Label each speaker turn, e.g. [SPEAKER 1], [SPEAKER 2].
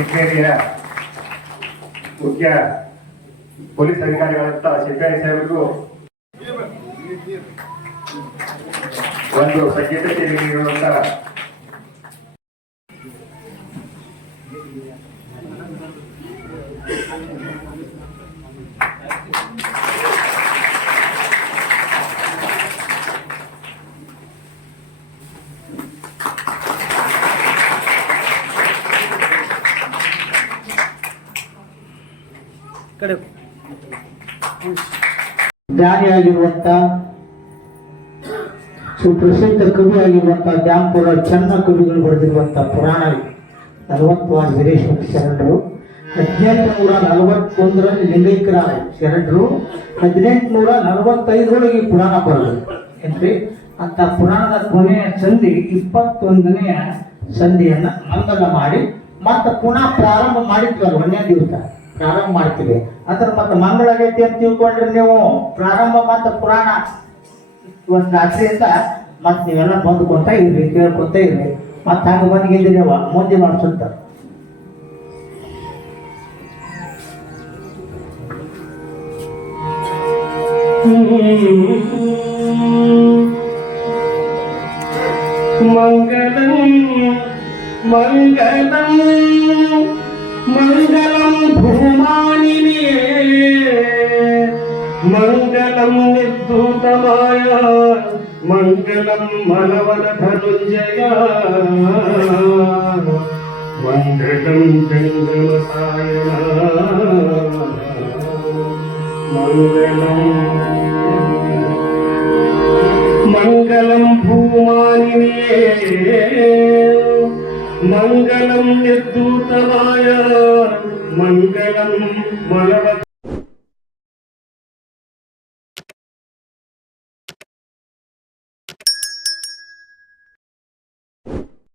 [SPEAKER 1] ಸಿಕ್ಕೇರಿಯ ಮುಖ್ಯ police ಅಧಿಕಾರಿಗಳಂತ CPI ಸಾಹೇಬರಿಗೂ ಒಂದು ಸಂಗೀತಕ್ಕೆ ನೀಡುವಂತ
[SPEAKER 2] ಜ್ಞಾನಿಯಾಗಿರುವಂತ ಸುಪ್ರಸಿದ್ಧ ಕವಿಯಾಗಿರುವಂತ ದ್ಯಾಂಪುರ ಚನ್ನ ಕವಿಗಳು ಬರೆದಿರುವಂತ ಪುರಾಣ ನಲವತ್ತವಾದ ವೀರೇಶ್ವರ ಶರಣರು ಹದಿನೆಂಟು ನೂರ ನಲವತ್ತೊಂದರಲ್ಲಿ ಲಿಂಗೈಕ್ಯರ ಶರಣರು, ಹದಿನೆಂಟುನೂರ ನಲವತ್ತೈದರೊಳಗೆ ಪುರಾಣ ಬರೆದರು. ಏನ್ರಿ? ಅಂತ ಪುರಾಣದ ಕೊನೆಯ ಸಂಧಿ, ಇಪ್ಪತ್ತೊಂದನೆಯ ಸಂಧಿಯನ್ನ ಮಂಗಲ ಮಾಡಿ, ಮತ್ತೆ ಪುನಃ ಪ್ರಾರಂಭ ಮಾಡಿದ್ವಲ್ಲ ಒಂದೇ ದಿವಸ. ಪ್ರಾರಂಭ ಮಾಡ್ತೀವಿ ಅಂದ್ರೆ ಮತ್ತೆ ಮಂಗಳ ಆಗೈತಿ ಅಂತ ತಿಳ್ಕೊಂಡ್ರೆ ನೀವು. ಪ್ರಾರಂಭ ಮತ್ತು ಪುರಾಣ ಒಂದು ರಾತ್ರಿಯಿಂದ ಮತ್ತೆ ನೀವೆಲ್ಲ ಬಂದ್ಕೊಂತ ಇರ್ರಿ, ಕೇಳ್ಕೊಂತ ಇರ್ರಿ. ಮತ್ತೆ ಹಂಗೆ ಬಂದ್ಗಿದ್ದೀರಿ ಅವ ಮುಂದಿನ ವರ್ಷದ
[SPEAKER 3] ಮಂಗಳಂ ಮಂಗಳಂ. మంగళం భూమాని మంగళం నిర్దూతమాయ. మంగళం మనవన ధనుంజయ. మంగళం చంద్రమసాయ. మంగళం మంగళం భూమాని మంగళం నిర్దూతమాయ మంగళం మనవ